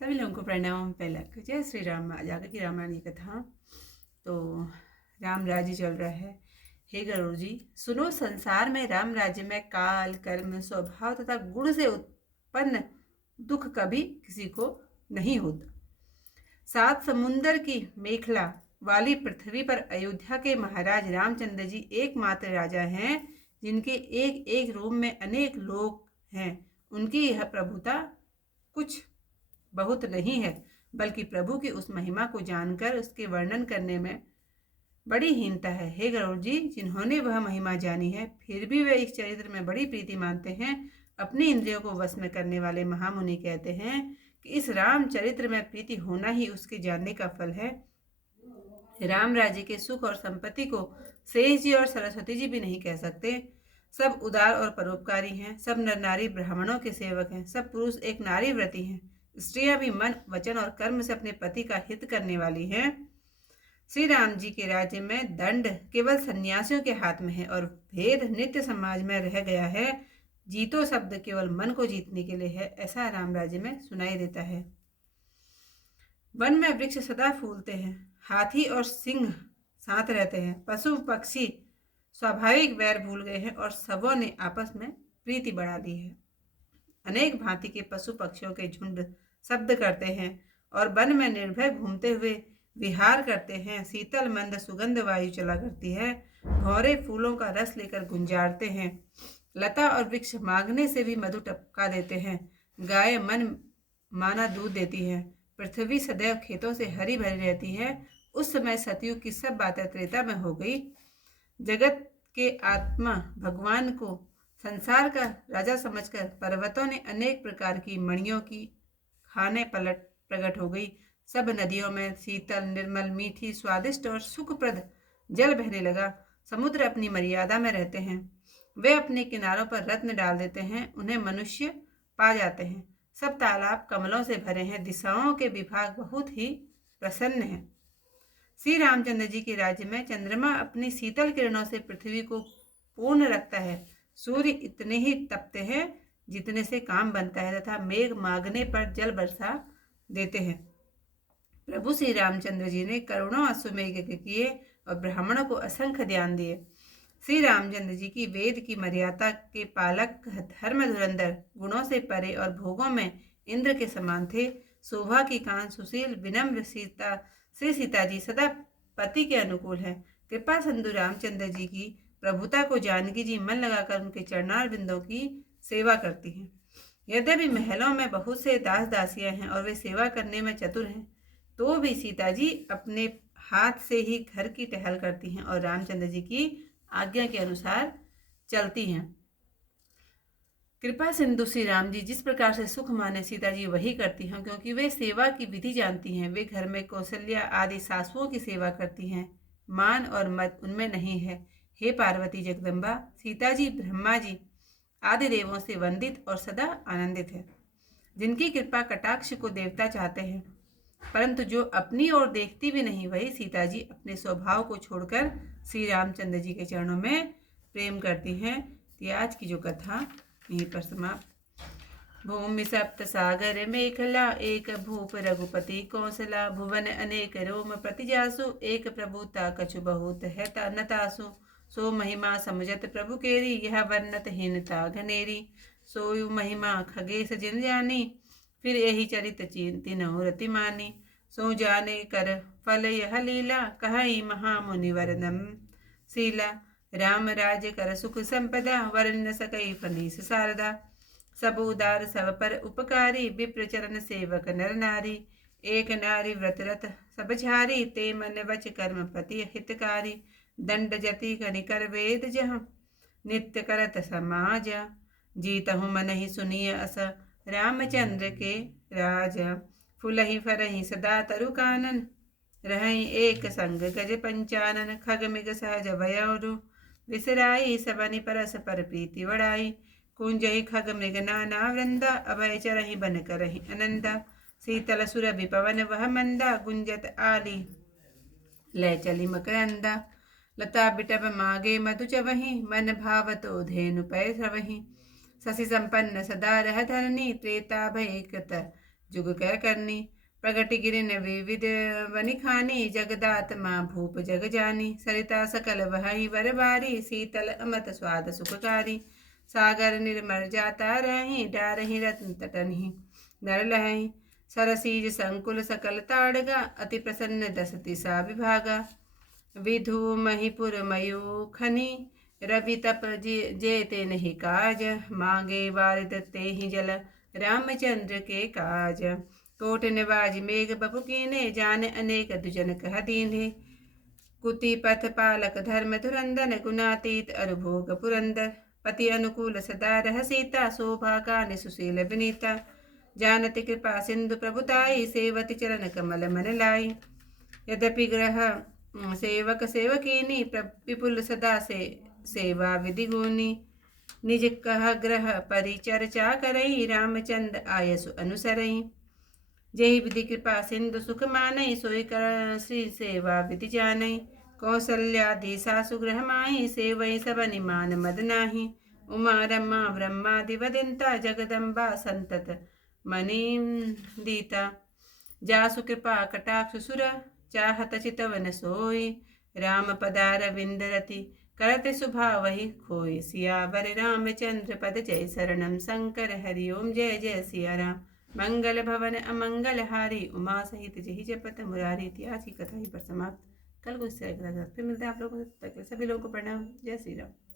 सभी लोगों को प्रणाम। पहला जय श्री राम। आज आगे की रामायण की कथा। तो राम राज्य चल रहा है। हे गरुड़ जी, सुनो, संसार में राम राज्य में काल, कर्म, स्वभाव तथा गुण से उत्पन्न दुख कभी किसी को नहीं होता। 7 समुंदर की मेखला वाली पृथ्वी पर अयोध्या के महाराज रामचंद्र जी एकमात्र राजा हैं, जिनके एक एक रूप में अनेक लोक हैं। उनकी यह प्रभुता कुछ बहुत नहीं है, बल्कि प्रभु की उस महिमा को जानकर उसके वर्णन करने में बड़ी हीनता है। हे गरुड़ जी, जिन्होंने वह महिमा जानी है, फिर भी वे इस चरित्र में बड़ी प्रीति मानते हैं, अपनी इंद्रियों को वश में करने वाले महामुनि कहते हैं कि इस राम चरित्र में प्रीति होना ही उसके जानने का फल है। राम राज्य के सुख और संपत्ति को शेष जी और सरस्वती जी भी नहीं कह सकते। सब उदार और परोपकारी हैं, सब नर नारी ब्राह्मणों के सेवक हैं, सब पुरुष एक नारी व्रती हैं, स्त्रियां भी मन, वचन और कर्म से अपने पति का हित करने वाली हैं। श्री राम जी के राज्य में दंड केवल सन्यासियों के हाथ में है और भेद नित्य समाज में रह गया है। जीतो शब्द केवल मन को जीतने के लिए है, ऐसा राम राज्य में सुनाई देता है। वन में वृक्ष सदा फूलते हैं, हाथी और सिंह साथ रहते हैं, पशु पक्षी स्वाभाविक वैर भूल गए हैं और सबों ने आपस में प्रीति बढ़ा दी है। अनेक भांति के पशु पक्षियों के झुंड शब्द करते हैं और वन में निर्भय घूमते हुए विहार करते हैं। शीतल मंद सुगंध वायु चला करती है, भौरे फूलों का रस लेकर गुंजारते हैं। लता और वृक्ष मांगने से भी मधु टपका देते हैं। गाय मन माना दूध देती है। पृथ्वी सदैव खेतों से हरी भरी रहती है। उस समय सतयुग की सब बातें त्रेता में हो गई। जगत के आत्मा भगवान को संसार का राजा समझकर पर्वतों ने अनेक प्रकार की मणियों की खाने पलट प्रकट हो गई। सब नदियों में शीतल, निर्मल, मीठी, स्वादिष्ट और सुखप्रद जल बहने लगा। समुद्र अपनी मर्यादा में रहते हैं, वे अपने किनारों पर रत्न डाल देते हैं, उन्हें मनुष्य पा जाते हैं। सब तालाब कमलों से भरे हैं, दिशाओं के विभाग बहुत ही प्रसन्न हैं। श्री रामचंद्र जी के राज्य में चंद्रमा अपनी शीतल किरणों से पृथ्वी को पूर्ण रखता है। सूर्य इतने ही तपते हैं जितने से काम बनता है तथा मेघ मांगने पर जल बरसा देते हैं। प्रभु श्री रामचंद्र जी ने करोड़ों अश्वमेघ किए और ब्राह्मणों को असंख्य ज्ञान दिए। श्री रामचंद्र जी की वेद की मर्यादा के पालक, धर्म धुरंधर, गुणों से परे और भोगों में इंद्र के समान थे। शोभा की कान, सुशील, विनम्र श्री सीता जी सदा पति के अनुकूल है। कृपा सिंधु रामचंद्र जी की प्रभुता को जानकी जी मन लगाकर उनके चरणार बिंदों की सेवा करती हैं। यद्यपि महलों में बहुत से दास दासियां हैं और वे सेवा करने में चतुर हैं, तो भी सीता जी अपने हाथ से ही घर की टहल करती हैं और रामचंद्र जी की आज्ञा के अनुसार चलती हैं। कृपा सिंधु श्री राम जी जिस प्रकार से सुख माने सीता जी वही करती हैं, क्योंकि वे सेवा की विधि जानती हैं। वे घर में कौशल्या आदि सासुओं की सेवा करती हैं, मान और मत उनमें नहीं है। हे पार्वती जगदम्बा, सीता जी ब्रह्मा जी आदि देवों से वंदित और सदा आनंदित है, जिनकी कृपा कटाक्ष को देवता चाहते हैं, परंतु जो अपनी ओर देखती भी नहीं, वही सीता जी अपने स्वभाव को छोड़कर श्री रामचंद्र जी के चरणों में प्रेम करती हैं। आज की जो कथा यहीं पर समाप्त। भूमि सप्त सागर मेखला, एक भूप रघुपति कौशला, भुवन अनेक रोम प्रतिजासु, एक प्रभुता कछु बहुत है नतासु। सो महिमा समझत प्रभु केरी, यह वर्णत हीनता घनेरी। सोयु महिमा खगेश जिन जानी, फिर यही चरित तिनहु रति मानी। सो जाने कर फल यह लीला, कहि महामुनिवरनम शीला। राम राज कर सुख संपदा, वर्ण सकई फनीस शारदा। सब उदार सब पर उपकारी, विप्र चरण सेवक नर नारी। एक नारी व्रत रथ सब झारी, ते मन वच कर्म पति हितकारी। दंड जति कनिकर वेद जहाँ, नित्य करत समाज। जीतहु मन ही सुनिय अस, रामचंद्र के राजा। फुलहि फरहि सदा तरु कानन, रहहि एक संग गज पंचानन। खग मिग सहज भयरु विसराई, सबनि परस पर प्रीति बढ़ाई। कुंजहि खग मृग नाना वृंदा, अभय चरहि बन करहि अनंदा। शीतल सुरभि पवन वह मंदा, गुंजत आली लय चली मकरंदा। लता बिटप मागे मधु चवहि, मन भावतो धेनु पै स्रवहि। शशि संपन्न सदा रह धरनी, त्रेता भय कृत जुग कर करनी, प्रगति गिरिन विविध वनि खानी, जगदात्मा भूप जग जानी, सरिता सकल वही वर बारी, शीतल अमृत स्वाद सुखकारी, सागर निर्मल जाता रही, डारही रत्न तटनहि नर लहहि, सरसीज संकुल सकल ताड़गा, अति प्रसन्न दसति सा विभागा, विधु महिपुर मयूखनि, रवि तप जेते नहीं काज, मांगे वारिद ते ही जल, रामचंद्र के काज, कोट निवाज मेघ बपु कीने, जान अनेक दुजन कह दीन्हे, कुति पथ पालक धर्म धुरंदन, गुणातीत अरुभोग पुरंदर, पति अनुकूल सदा रह सीता, शोभा का सुशील विनीता, जानति कृपा सिंधु प्रभुताई, सेवति चरण कमल मन लाई, यद्यपि ग्रह सेवक सेवकीनी, विपुल सदा से सेवा विधि गुनी, निज कह ग्रह परिचर्चा करई, रामचंद्र आयसु अनुसरई, जय विधि कृपा सिंधु सुख मानई, सोई कर श्री सेवा विधि जानई, कौसल्यादि सासु गृह माही, सेवई सब निमान मद नाही, उमा रमा ब्रह्मादि वदिंता, जगदम्बा संतत मणि दीता, जासु कृपा कटाक्ष सुर, चाहत चितवन सोई, राम पदार विंद रति, करते सुभाव ही खोई, सियावर रामचंद्र पद जय, शरणम शंकर हरि ओम, जय जय सिया राम, मंगल भवन अमंगल हारी, उमा सहित जही जपत मुरारी। इतिहास की कथा ही पर समाप्त। कल को इससे अगला फिर मिलते हैं आप लोगों को, सभी लोगों को प्रणाम। जय श्री राम।